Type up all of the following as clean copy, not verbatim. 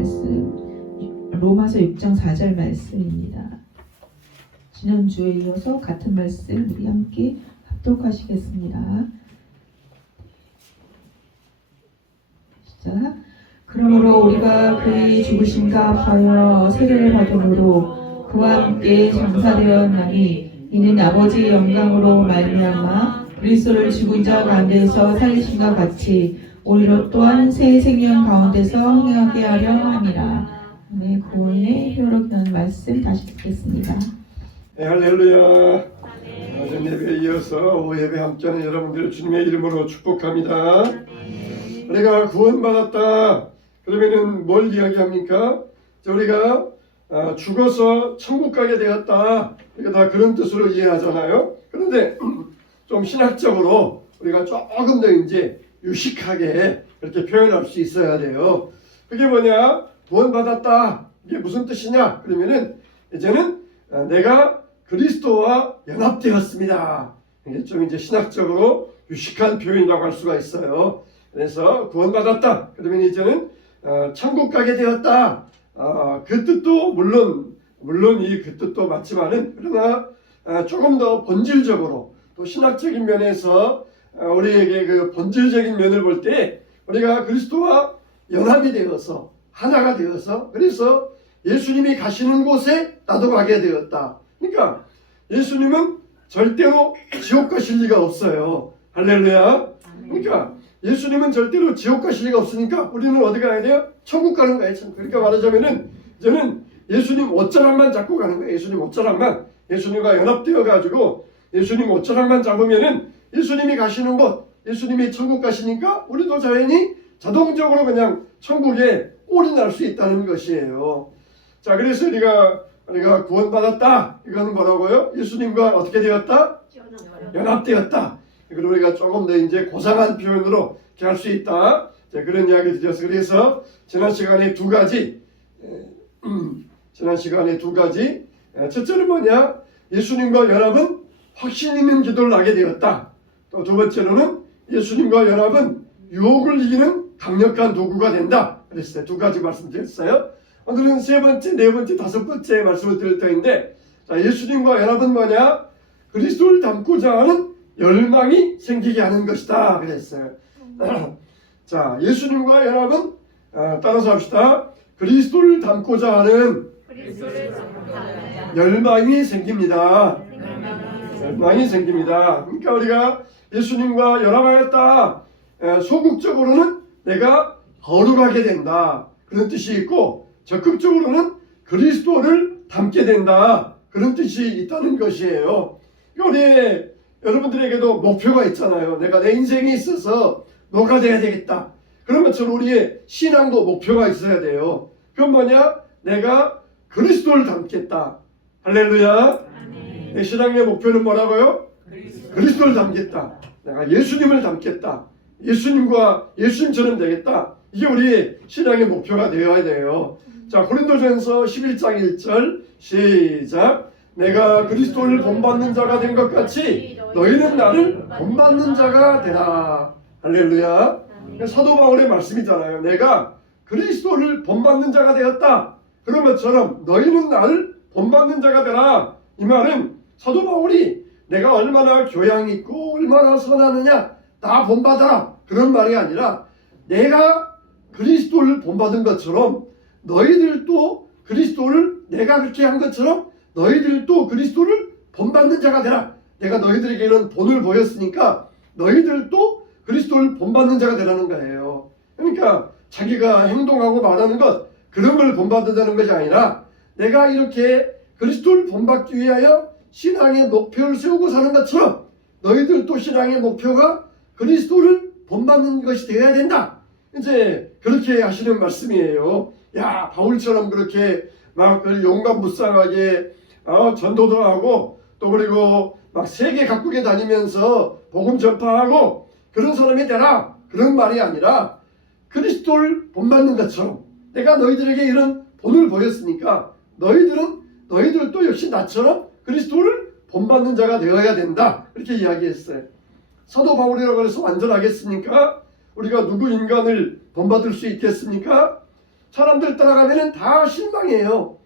말씀 로마서 6장 4절 말씀입니다. 지난주에 이어서 같은 말씀 우리 함께 합독하시겠습니다. 시작. 그러므로 우리가 그의 죽으심과 합하여 세례를 받음으로 그와 함께 장사되었나니 이는 아버지의 영광으로 말미암아 그리스도를 죽은 자 가운데서 살리심과 같이 우리로 또한 새 생명 가운데서 흥하게 하려 함이라. 네, 구원의 효력이라는 말씀 다시 듣겠습니다. 네, 할렐루야. 전 예배에 이어서 오후 예배 함께하는 여러분들 주님의 이름으로 축복합니다. 우리가 구원받았다. 그러면은 뭘 이야기합니까? 우리가 죽어서 천국 가게 되었다. 우리가 다 그런 뜻으로 이해하잖아요. 그런데 좀 신학적으로 우리가 조금 더 이제 유식하게 그렇게 표현할 수 있어야 돼요. 그게 뭐냐? 구원받았다. 이게 무슨 뜻이냐? 그러면은 이제는 내가 그리스도와 연합되었습니다. 이게 좀 이제 신학적으로 유식한 표현이라고 할 수가 있어요. 그래서 구원받았다. 그러면 이제는 천국 가게 되었다. 그 뜻도 물론 이 그 뜻도 맞지만은 그러나 조금 더 본질적으로 또 신학적인 면에서 우리에게 그 본질적인 면을 볼 때 우리가 그리스도와 연합이 되어서 하나가 되어서 그래서 예수님이 가시는 곳에 나도 가게 되었다. 그러니까 예수님은 절대로 지옥 가실 리가 없어요. 할렐루야. 그러니까 예수님은 절대로 지옥 가실 리가 없으니까 우리는 어디 가야 돼요? 천국 가는 거예요. 그러니까 말하자면은 이제는 예수님 옷자락만 잡고 가는 거예요. 예수님 옷자락만. 예수님과 연합되어 가지고 예수님 옷자락만 잡으면은 예수님이 가시는 곳, 예수님이 천국 가시니까 우리도 자동적으로 그냥 천국에 올인할 수 있다는 것이에요. 자, 그래서 우리가 구원받았다. 이거는 뭐라고요? 예수님과 어떻게 되었다? 연합되었다. 그리고 우리가 조금 더 이제 고상한 표현으로 이렇게 할 수 있다. 자, 그런 이야기 드렸어요. 그래서 지난 시간에 두 가지. 첫째는 뭐냐? 예수님과 연합은 확신 있는 기도를 하게 되었다. 또 두 번째로는 예수님과 연합은 유혹을 이기는 강력한 도구가 된다. 그랬어요. 두 가지 말씀드렸어요. 오늘은 세 번째, 네 번째, 다섯 번째 말씀을 드릴 터인데, 자, 예수님과 연합은 뭐냐? 그리스도를 닮고자 하는 열망이 생기게 하는 것이다. 그랬어요. 자, 예수님과 연합은 따라서 합시다. 그리스도를 닮고자 하는 열망이 생깁니다. 열망이 생깁니다. 그러니까 우리가 예수님과 연합하였다. 소극적으로는 내가 거룩하게 된다. 그런 뜻이 있고 적극적으로는 그리스도를 닮게 된다. 그런 뜻이 있다는 것이에요. 우리 여러분들에게도 목표가 있잖아요. 내가 내 인생에 있어서 뭐가 돼야 되겠다. 그런 것처럼 우리의 신앙도 목표가 있어야 돼요. 그건 뭐냐? 내가 그리스도를 닮겠다. 할렐루야. 내 신앙의 목표는 뭐라고요? 그리스도를 닮겠다. 내가 예수님을 닮겠다. 예수님처럼 되겠다. 이게 우리의 신앙의 목표가 되어야 돼요. 자, 고린도전서 11장 1절 시작. 내가 그리스도를 본받는 자가 된 것 같이 너희는 나를 본받는 자가 되라. 할렐루야. 사도 바울의 말씀이잖아요. 내가 그리스도를 본받는 자가 되었다. 그런 것처럼 너희는 나를 본받는 자가 되라. 이 말은 사도 바울이 내가 얼마나 교양 있고 얼마나 선하느냐 다 본받아라. 그런 말이 아니라 내가 그리스도를 본받은 것처럼 너희들도 그리스도를 내가 그렇게 한 것처럼 너희들도 그리스도를 본받는 자가 되라. 내가 너희들에게 이런 본을 보였으니까 너희들도 그리스도를 본받는 자가 되라는 거예요. 그러니까 자기가 행동하고 말하는 것 그런 걸 본받는다는 것이 아니라 내가 이렇게 그리스도를 본받기 위하여 신앙의 목표를 세우고 사는 것처럼 너희들도 신앙의 목표가 그리스도를 본받는 것이 되어야 된다. 이제 그렇게 하시는 말씀이에요. 야, 바울처럼 그렇게 막 용감무쌍하게 전도도 하고 또 그리고 막 세계 각국에 다니면서 복음 전파하고 그런 사람이 되라. 그런 말이 아니라 그리스도를 본받는 것처럼 내가 너희들에게 이런 본을 보였으니까 너희들도 역시 나처럼 그리스도를 본받는 자가 되어야 된다. 이렇게 이야기했어요. 사도 바울이라고 해서 완전하겠습니까? 우리가 누구 인간을 본받을 수 있겠습니까? 사람들 따라가면은 다 실망해요.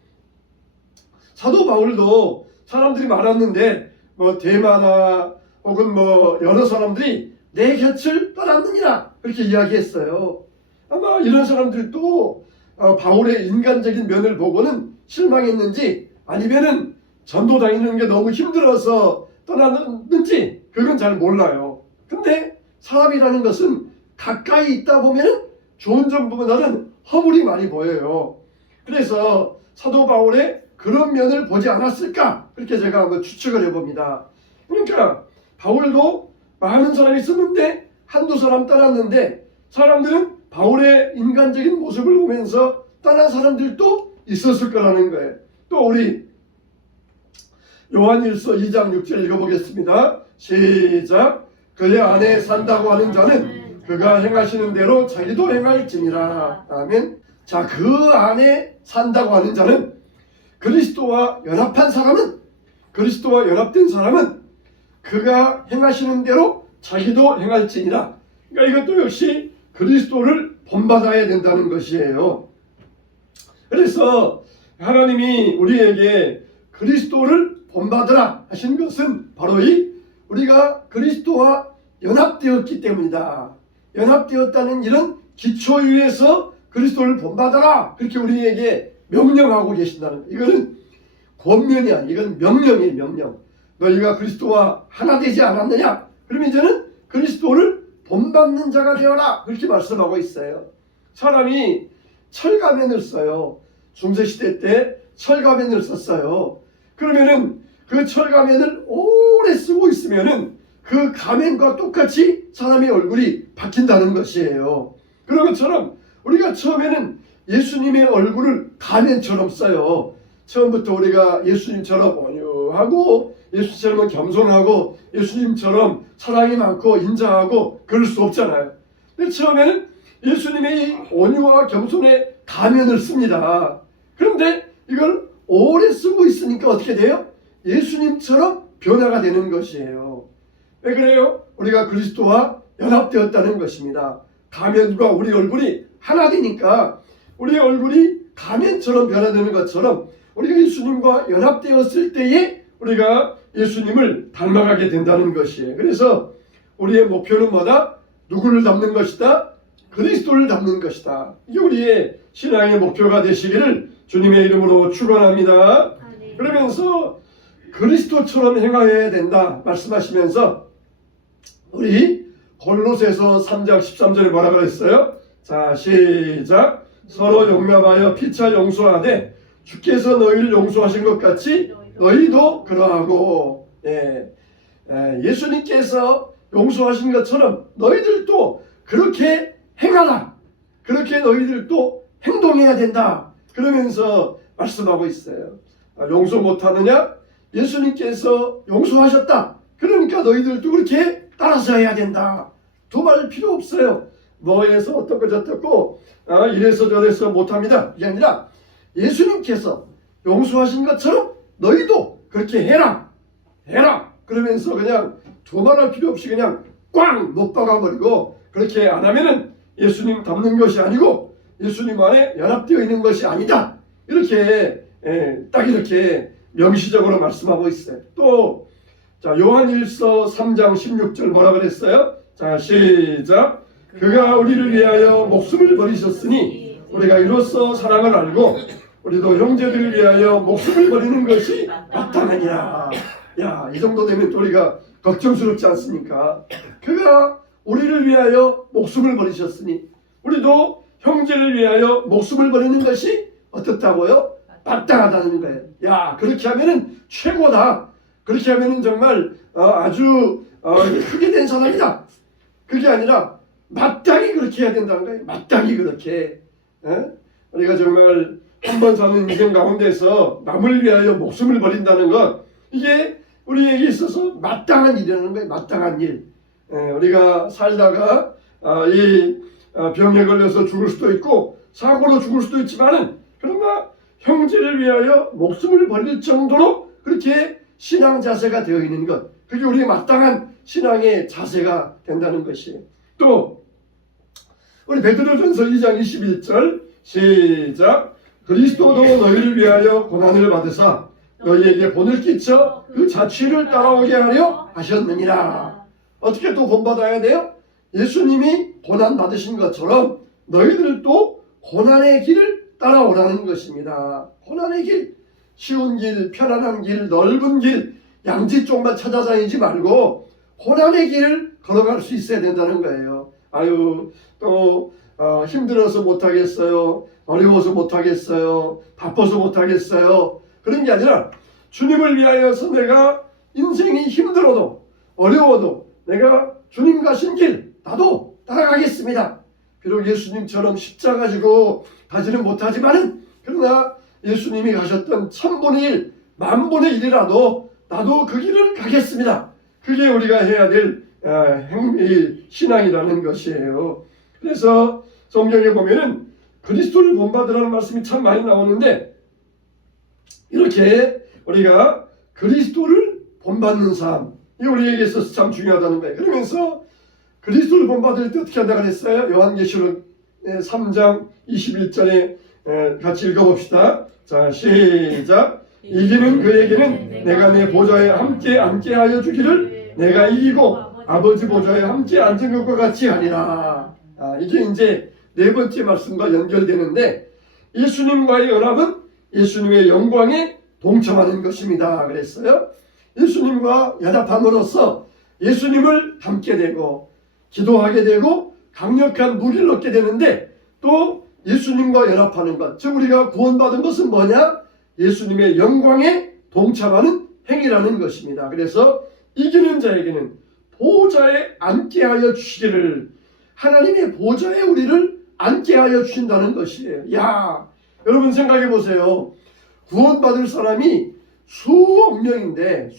사도 바울도 사람들이 많았는데 뭐 대마나 혹은 뭐 여러 사람들이 내 곁을 떠났느니라 그렇게 이야기했어요. 아마 이런 사람들도 바울의 인간적인 면을 보고는 실망했는지 아니면은 전도 다니는 게 너무 힘들어서 떠났는지 그건 잘 몰라요. 근데 사람이라는 것은 가까이 있다 보면 좋은 점보다는 허물이 많이 보여요. 그래서 사도 바울의 그런 면을 보지 않았을까 그렇게 제가 한번 추측을 해봅니다. 그러니까 바울도 많은 사람이 있었는데 한두 사람 따랐는데 사람들은 바울의 인간적인 모습을 보면서 떠난 사람들도 있었을 거라는 거예요. 또 우리 요한일서 2장 6절 읽어보겠습니다. 시작. 그의 안에 산다고 하는 자는 그가 행하시는 대로 자기도 행할지니라. 아멘. 자, 그 안에 산다고 하는 자는 그리스도와 연합한 사람은, 그리스도와 연합된 사람은 그가 행하시는 대로 자기도 행할지니라. 그러니까 이것도 역시 그리스도를 본받아야 된다는 것이에요. 그래서 하나님이 우리에게 그리스도를 본받으라 하신 것은 바로 우리가 그리스도와 연합되었기 때문이다. 연합되었다는 이런 기초 위에서 그리스도를 본받아라 그렇게 우리에게 명령하고 계신다는 거예요. 이거는 권면이 아니야. 이건 명령이에요. 명령. 너희가 그리스도와 하나 되지 않았느냐? 그러면 이제는 그리스도를 본받는 자가 되어라 그렇게 말씀하고 있어요. 사람이 철가면을 써요. 중세시대 때 철가면을 썼어요. 그러면은 그 철가면을 오래 쓰고 있으면은 그 가면과 똑같이 사람의 얼굴이 바뀐다는 것이에요. 그런 것처럼 우리가 처음에는 예수님의 얼굴을 가면처럼 써요. 처음부터 우리가 예수님처럼 온유하고 예수님처럼 겸손하고 예수님처럼 사랑이 많고 인자하고 그럴 수 없잖아요. 근데 처음에는 예수님의 온유와 겸손의 가면을 씁니다. 그런데 이걸 오래 쓰고 있으니까 어떻게 돼요? 예수님처럼 변화가 되는 것이에요. 왜 그래요? 우리가 그리스도와 연합되었다는 것입니다. 가면과 우리 얼굴이 하나 되니까 우리의 얼굴이 가면처럼 변화되는 것처럼 우리가 예수님과 연합되었을 때에 우리가 예수님을 닮아가게 된다는 것이에요. 그래서 우리의 목표는 뭐다? 누구를 닮는 것이다? 그리스도를 닮는 것이다. 이게 우리의 신앙의 목표가 되시기를 주님의 이름으로 축원합니다. 그러면서 그리스도처럼 행하여야 된다 말씀하시면서 우리 골로새서 3장 13절에 뭐라 그랬어요? 자, 시작. 서로 용납하여 피차 용서하되 주께서 너희를 용서하신 것 같이 너희도 그러하고. 예수님께서 용서하신 것처럼 너희들도 그렇게 행하라. 그렇게 너희들도 행동해야 된다. 그러면서 말씀하고 있어요. 용서 못하느냐? 예수님께서 용서하셨다. 그러니까 너희들도 그렇게 따라서 해야 된다. 두말 필요 없어요. 뭐해서 어떻고 저떻고 이래서 저래서 못합니다. 이게 아니라 예수님께서 용서하신 것처럼 너희도 그렇게 해라. 그러면서 그냥 두말할 필요 없이 그냥 꽝 못 박아버리고 그렇게 안 하면은 예수님 닮는 것이 아니고 예수님 안에 연합되어 있는 것이 아니다. 이렇게 딱 이렇게 명시적으로 말씀하고 있어요. 또 자, 요한일서 3장 16절 뭐라 그랬어요? 자, 시작. 그가 우리를 위하여 목숨을 버리셨으니 우리가 이로써 사랑을 알고 우리도 형제들을 위하여 목숨을 버리는 것이 마땅하니라. 야, 이 정도 되면 또 우리가 걱정스럽지 않습니까? 그가 우리를 위하여 목숨을 버리셨으니 우리도 형제를 위하여 목숨을 버리는 것이 어떻다고요? 마땅하다는 거예요. 야, 그렇게 하면은 최고다. 그렇게 하면은 정말 아주 크게 된 사람이다. 그게 아니라 마땅히 그렇게 해야 된다는 거예요. 마땅히 그렇게. 우리가 정말 한 번 사는 인생 가운데서 남을 위하여 목숨을 버린다는 것, 이게 우리에게 있어서 마땅한 일이라는 거예요. 마땅한 일. 우리가 살다가 이 병에 걸려서 죽을 수도 있고 사고로 죽을 수도 있지만은 그러나 형제를 위하여 목숨을 버릴 정도로 그렇게 신앙 자세가 되어 있는 것, 그게 우리의 마땅한 신앙의 자세가 된다는 것이에요. 또 우리 베드로전서 2장 21절 시작. 그리스도도 너희를 위하여 고난을 받으사 너희에게 본을 끼쳐 그 자취를 따라오게 하려 하셨느니라. 어떻게 또 본받아야 돼요? 예수님이 고난 받으신 것처럼 너희들도 고난의 길을 따라오라는 것입니다. 고난의 길, 쉬운 길, 편안한 길, 넓은 길, 양지 쪽만 찾아다니지 말고 고난의 길을 걸어갈 수 있어야 된다는 거예요. 아유, 또 힘들어서 못하겠어요. 어려워서 못하겠어요. 바빠서 못하겠어요. 그런 게 아니라 주님을 위하여서 내가 인생이 힘들어도 어려워도 내가 주님 가신 길 나도 따라가겠습니다. 비록 예수님처럼 십자가 지고 가지는 못하지만은 그러나 예수님이 가셨던 1000분의 1, 10,000분의 1이라도 나도 그 길을 가겠습니다. 그게 우리가 해야 될 신앙이라는 것이에요. 그래서 성경에 보면은 그리스도를 본받으라는 말씀이 참 많이 나오는데 이렇게 우리가 그리스도를 본받는 삶, 이 우리에게 있어서 참 중요하다는 거예요. 그러면서 그리스도를 본받을 때 어떻게 한다고 그랬어요? 요한계시록 3장 21절에 같이 읽어봅시다. 자, 시작. 이기는 그에게는 내가 내 보좌에 함께 앉게 하여 주기를 내가 이기고 아버지 보좌에 함께 앉은 것과 같이 하리라. 이게 이제 네 번째 말씀과 연결되는데 예수님과의 연합은 예수님의 영광에 동참하는 것입니다. 그랬어요. 예수님과 연합함으로써 예수님을 닮게 되고 기도하게 되고 강력한 무기를 얻게 되는데 또 예수님과 연합하는 것, 즉 우리가 구원받은 것은 뭐냐? 예수님의 영광에 동참하는 행위라는 것입니다. 그래서 이기는 자에게는 보좌에 앉게 하여 주시기를, 하나님의 보좌에 우리를 앉게 하여 주신다는 것이에요. 야, 여러분 생각해 보세요. 구원받을 사람이 수억 명인데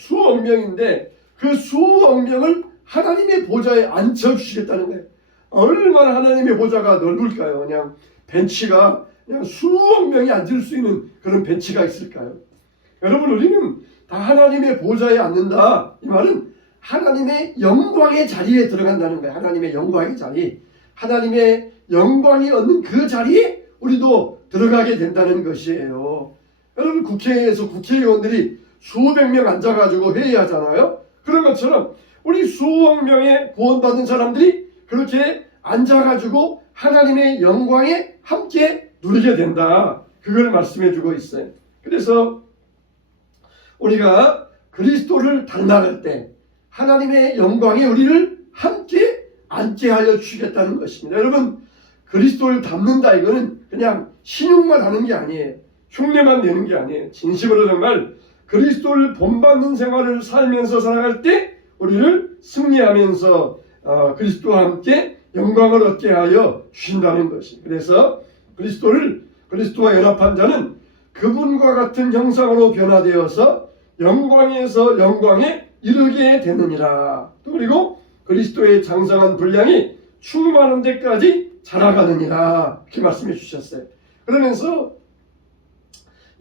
그 수억 명을 하나님의 보좌에 앉혀 주시겠다는 거예요. 얼마나 하나님의 보좌가 넓을까요? 그냥 벤치가 그냥 수억 명이 앉을 수 있는 그런 벤치가 있을까요? 여러분, 우리는 다 하나님의 보좌에 앉는다. 이 말은 하나님의 영광의 자리에 들어간다는 거예요. 하나님의 영광의 자리, 하나님의 영광이 얻는 그 자리에 우리도 들어가게 된다는 것이에요. 여러분, 국회에서 국회의원들이 수백 명 앉아가지고 회의하잖아요. 그런 것처럼 우리 수억 명의 구원받은 사람들이 그렇게 앉아가지고 하나님의 영광에 함께 누리게 된다. 그걸 말씀해주고 있어요. 그래서 우리가 그리스도를 닮아갈 때 하나님의 영광에 우리를 함께 앉게 하여 주시겠다는 것입니다. 여러분, 그리스도를 닮는다 이거는 그냥 신용만 하는 게 아니에요. 흉내만 내는 게 아니에요. 진심으로 정말 그리스도를 본받는 생활을 살면서 살아갈 때 우리를 승리하면서 그리스도와 함께 영광을 얻게 하여 주신다는 것이. 그래서 그리스도와 연합한 자는 그분과 같은 형상으로 변화되어서 영광에서 영광에 이르게 되느니라. 또 그리고 그리스도의 장성한 분량이 충만한 데까지 자라가느니라. 이렇게 말씀해 주셨어요. 그러면서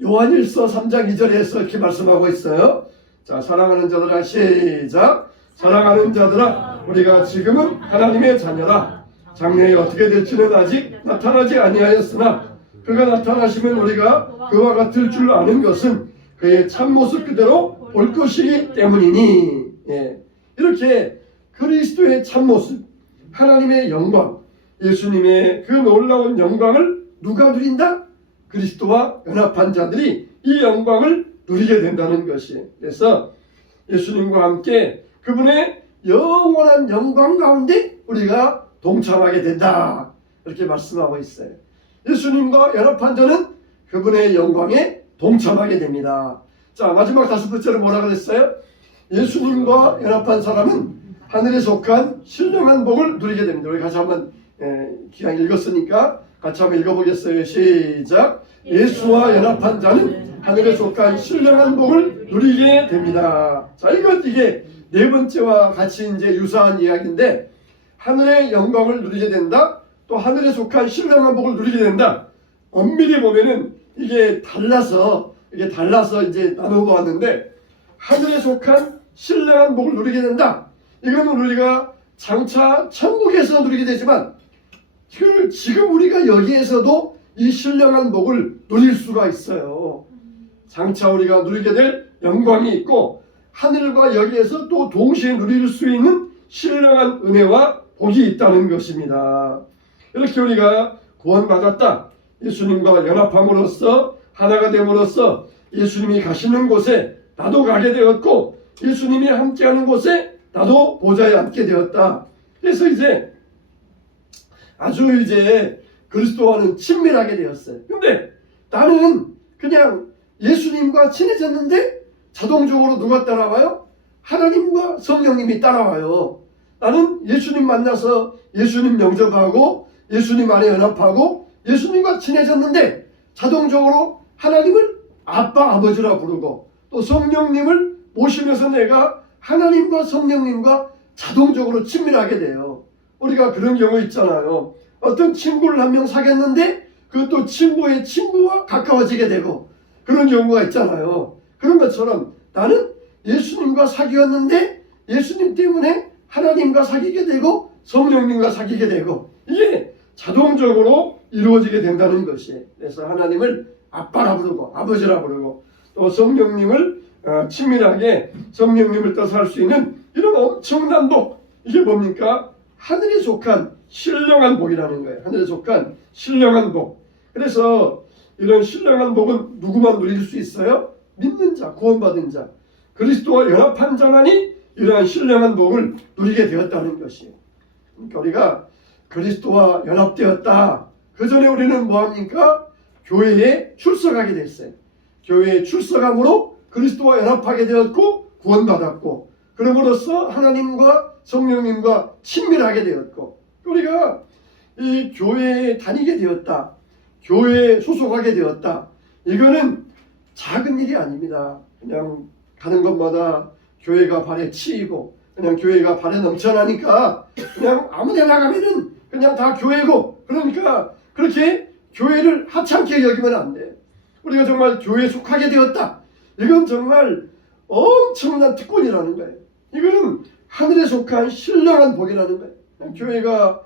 요한일서 3장 2절에서 이렇게 말씀하고 있어요. 자, 사랑하는 자들아, 시작. 사랑하는 자들아, 우리가 지금은 하나님의 자녀라. 장래에 어떻게 될지는 아직 나타나지 아니하였으나 그가 나타나시면 우리가 그와 같을 줄 아는 것은 그의 참모습 그대로 볼 것이기 때문이니. 이렇게 그리스도의 참모습, 하나님의 영광, 예수님의 그 놀라운 영광을 누가 누린다? 그리스도와 연합한 자들이 이 영광을 누리게 된다는 것이에요. 그래서 예수님과 함께 그분의 영원한 영광 가운데 우리가 동참하게 된다. 이렇게 말씀하고 있어요. 예수님과 연합한 자는 그분의 영광에 동참하게 됩니다. 자, 마지막 5번째로 뭐라 그랬어요? 예수님과 연합한 사람은 하늘에 속한 신령한 복을 누리게 됩니다. 우리 같이 한번 기왕 읽었으니까 같이 한번 읽어보겠어요. 시작. 예수와 연합한 자는 하늘에 속한 신령한 복을 누리게 됩니다. 자, 이게 네 번째와 같이 이제 유사한 이야기인데, 하늘의 영광을 누리게 된다. 또 하늘에 속한 신령한 복을 누리게 된다. 엄밀히 보면은 이게 달라서 이제 나눠보았는데, 하늘에 속한 신령한 복을 누리게 된다. 이거는 우리가 장차 천국에서 누리게 되지만 지금 우리가 여기에서도 이 신령한 복을 누릴 수가 있어요. 장차 우리가 누리게 될 영광이 있고 하늘과 여기에서 또 동시에 누릴 수 있는 신령한 은혜와 복이 있다는 것입니다. 이렇게 우리가 구원받았다. 예수님과 연합함으로써 하나가 됨으로써 예수님이 가시는 곳에 나도 가게 되었고 예수님이 함께하는 곳에 나도 보좌에 앉게 되었다. 그래서 아주 그리스도와는 친밀하게 되었어요. 근데 나는 그냥 예수님과 친해졌는데 자동적으로 누가 따라와요? 하나님과 성령님이 따라와요. 나는 예수님 만나서 예수님 영접하고 예수님 안에 연합하고 예수님과 친해졌는데 자동적으로 하나님을 아빠 아버지라 부르고 또 성령님을 모시면서 내가 하나님과 성령님과 자동적으로 친밀하게 돼요. 우리가 그런 경우 있잖아요. 어떤 친구를 한 명 사귀었는데 그것도 친구의 친구와 가까워지게 되고 그런 경우가 있잖아요. 그런 것처럼 나는 예수님과 사귀었는데 예수님 때문에 하나님과 사귀게 되고 성령님과 사귀게 되고 이게 자동적으로 이루어지게 된다는 것이에요. 그래서 하나님을 아빠라 부르고 아버지라 부르고 또 성령님을 친밀하게 성령님을 따라서 할 수 있는 이런 엄청난 복, 이게 뭡니까? 하늘에 속한 신령한 복이라는 거예요. 하늘에 속한 신령한 복. 그래서 이런 신령한 복은 누구만 누릴 수 있어요? 믿는 자, 구원받은 자, 그리스도와 연합한 자만이 이러한 신령한 복을 누리게 되었다는 것이에요. 그러니까 우리가 그리스도와 연합되었다. 그 전에 우리는 뭐합니까? 교회에 출석하게 됐어요. 교회에 출석함으로 그리스도와 연합하게 되었고 구원받았고 그럼으로써 하나님과 성령님과 친밀하게 되었고 우리가 이 교회에 다니게 되었다. 교회에 소속하게 되었다. 이거는 작은 일이 아닙니다. 그냥 가는 것마다 교회가 발에 치이고 그냥 교회가 발에 넘쳐나니까 그냥 아무데나 가면은 그냥 다 교회고 그러니까 그렇게 교회를 하찮게 여기면 안 돼. 우리가 정말 교회에 속하게 되었다. 이건 정말 엄청난 특권이라는 거예요. 이거는 하늘에 속한 신령한 복이라는 거예요. 교회가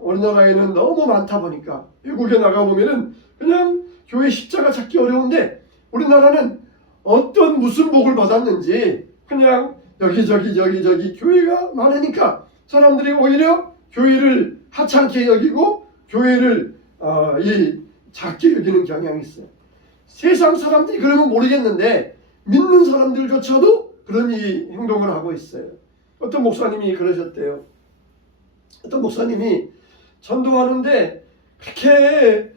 우리나라에는 너무 많다 보니까 외국에 나가보면은 그냥 교회 십자가 찾기 어려운데 우리나라는 어떤 무슨 복을 받았는지 그냥 여기저기 교회가 많으니까 사람들이 오히려 교회를 하찮게 여기고 교회를 작게 여기는 경향이 있어요. 세상 사람들이 그러면 모르겠는데 믿는 사람들조차도 그런 이 행동을 하고 있어요. 어떤 목사님이 그러셨대요. 어떤 목사님이 전도하는데 그렇게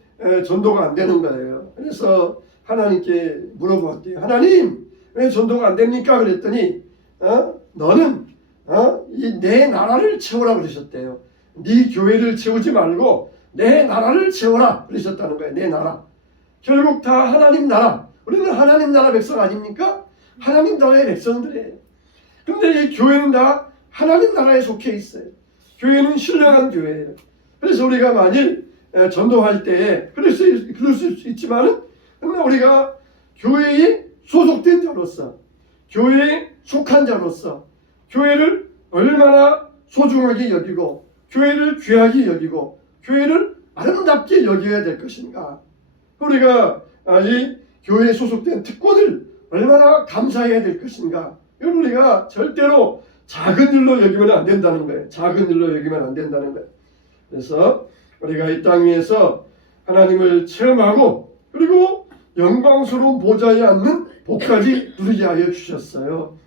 전도가 안 되는 거예요. 그래서 하나님께 물어보았대요. 하나님 왜 전도가 안 됩니까? 그랬더니 너는 내 나라를 채워라 그러셨대요. 네 교회를 채우지 말고 내 나라를 채워라 그러셨다는 거예요. 내 나라. 결국 다 하나님 나라. 우리는 하나님 나라 백성 아닙니까? 하나님 나라의 백성들이에요. 근데 이 교회는 다 하나님 나라에 속해 있어요. 교회는 신령한 교회예요. 그래서 우리가 만일 전도할 때 그럴 수 있지만은 우리가 교회에 소속된 자로서 교회에 속한 자로서 교회를 얼마나 소중하게 여기고 교회를 귀하게 여기고 교회를 아름답게 여겨야 될 것인가. 우리가 이 교회에 소속된 특권을 얼마나 감사해야 될 것인가. 이걸 우리가 절대로 작은 일로 여기면 안 된다는 거예요. 작은 일로 여기면 안 된다는 거예요. 그래서 우리가 이 땅 위에서 하나님을 체험하고 그리고 영광스러운 보좌에 앉는 복까지 누리게 하여 주셨어요.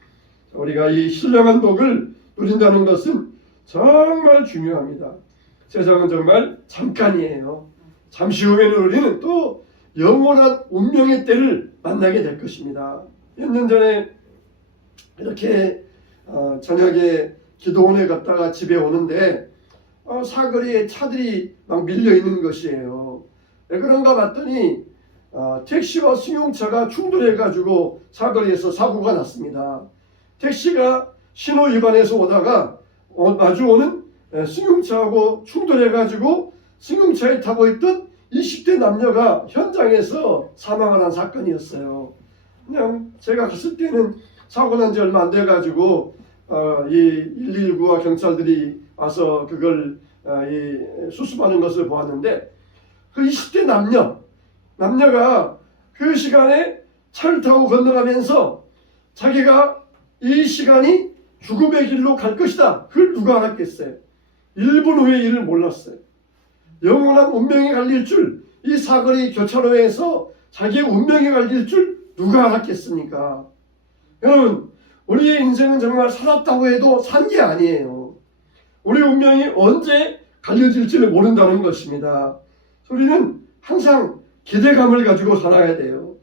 우리가 이 신령한 복을 누린다는 것은 정말 중요합니다. 세상은 정말 잠깐이에요. 잠시 후에는 우리는 또 영원한 운명의 때를 만나게 될 것입니다. 몇 년 전에 이렇게 저녁에 기도원에 갔다가 집에 오는데 사거리에 차들이 막 밀려 있는 것이에요. 왜 그런가 봤더니 택시와 승용차가 충돌해가지고 사거리에서 사고가 났습니다. 택시가 신호 위반해서 오다가 마주오는 승용차하고 충돌해가지고 승용차에 타고 있던 20대 남녀가 현장에서 사망을 한 사건이었어요. 그냥 제가 갔을 때는 사고 난 지 얼마 안 돼가지고 이 119와 경찰들이 와서 그걸 수습하는 것을 보았는데 그 20대 남녀가 그 시간에 차를 타고 건너가면서 자기가 이 시간이 죽음의 길로 갈 것이다. 그걸 누가 알았겠어요? 1분 후에 이를 몰랐어요. 영원한 운명에 갈릴 줄, 이 사거리 교차로에서 자기의 운명에 갈릴 줄 누가 알았겠습니까? 여러분, 우리의 인생은 정말 살았다고 해도 산 게 아니에요. 우리 운명이 언제 갈려질지를 모른다는 것입니다. 우리는 항상 기대감을 가지고 살아야 돼요.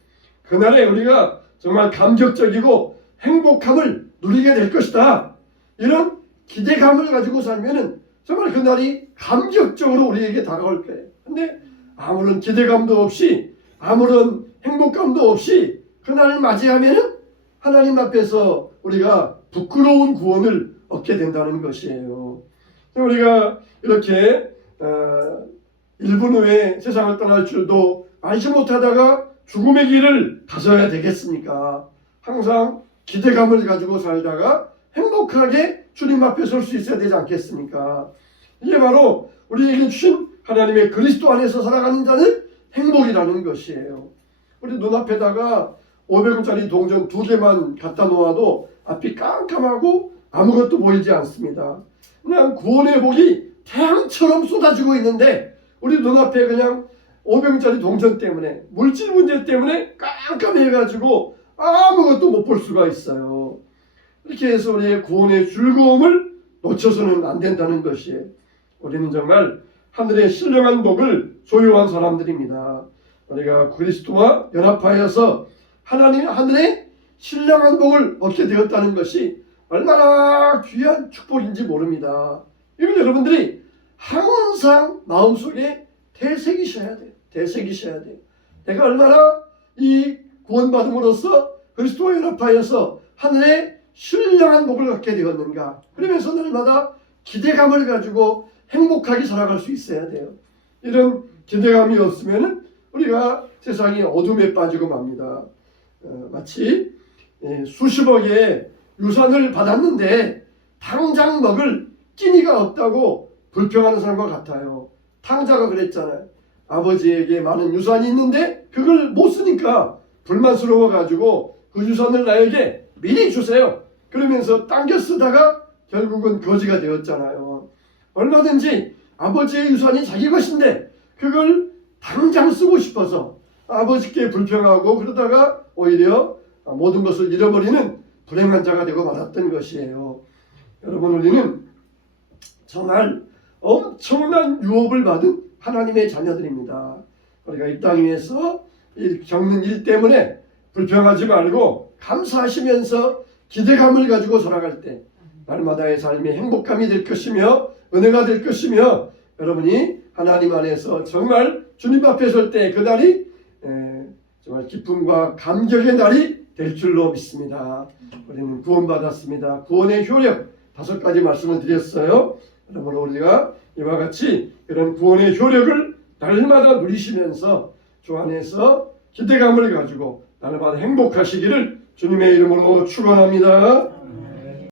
그날에 우리가 정말 감격적이고 행복함을 누리게 될 것이다. 이런 기대감을 가지고 살면은 정말 그날이 감격적으로 우리에게 다가올 거예요. 근데 아무런 기대감도 없이 아무런 행복감도 없이 그날을 맞이하면은 하나님 앞에서 우리가 부끄러운 구원을 얻게 된다는 것이에요. 우리가 이렇게 1분 후에 세상을 떠날 줄도 알지 못하다가 죽음의 길을 가서야 되겠습니까? 항상 기대감을 가지고 살다가 행복하게 주님 앞에 설 수 있어야 되지 않겠습니까? 이게 바로 우리에게 주신 하나님의 그리스도 안에서 살아가는 자는 행복이라는 것이에요. 우리 눈앞에다가 500원짜리 동전 2개만 갖다 놓아도 앞이 깜깜하고 아무것도 보이지 않습니다. 그냥 구원의 복이 태양처럼 쏟아지고 있는데 우리 눈앞에 그냥 500원짜리 동전 때문에 물질 문제 때문에 깜깜해가지고 아무것도 못 볼 수가 있어요. 이렇게 해서 우리의 구원의 즐거움을 놓쳐서는 안 된다는 것이에요. 우리는 정말 하늘의 신령한 복을 소유한 사람들입니다. 우리가 그리스도와 연합하여서 하나님 하늘의 신령한 복을 얻게 되었다는 것이 얼마나 귀한 축복인지 모릅니다. 이걸 여러분들이 항상 마음속에 되새기셔야 돼요. 되새기셔야 돼요. 내가 얼마나 이 구원받음으로써 그리스도와 연합하여서 하늘의 신령한 복을 갖게 되었는가. 그러면서 날마다 기대감을 가지고 행복하게 살아갈 수 있어야 돼요. 이런 기대감이 없으면 우리가 세상이 어둠에 빠지고 맙니다. 마치 수십억의 유산을 받았는데 당장 먹을 끼니가 없다고 불평하는 사람과 같아요. 탕자가 그랬잖아요. 아버지에게 많은 유산이 있는데 그걸 못 쓰니까 불만스러워 가지고 그 유산을 나에게 미리 주세요. 그러면서 당겨 쓰다가 결국은 거지가 되었잖아요. 얼마든지 아버지의 유산이 자기 것인데 그걸 당장 쓰고 싶어서 아버지께 불평하고 그러다가 오히려 모든 것을 잃어버리는 불행한 자가 되고 말았던 것이에요. 여러분, 우리는 정말 엄청난 유업을 받은 하나님의 자녀들입니다. 우리가 이 땅 위에서 겪는 일 때문에 불평하지 말고 감사하시면서 기대감을 가지고 살아갈 때 날마다의 삶이 행복함이 될 것이며 은혜가 될 것이며 여러분이 하나님 안에서 정말 주님 앞에 설 때 그날이 정말 기쁨과 감격의 날이 될 줄로 믿습니다. 우리는 구원받았습니다. 구원의 효력 5가지 말씀을 드렸어요. 여러분, 우리가 이와 같이 이런 구원의 효력을 날마다 누리시면서 주 안에서 기대감을 가지고 날마다 행복하시기를 주님의 이름으로 축원합니다.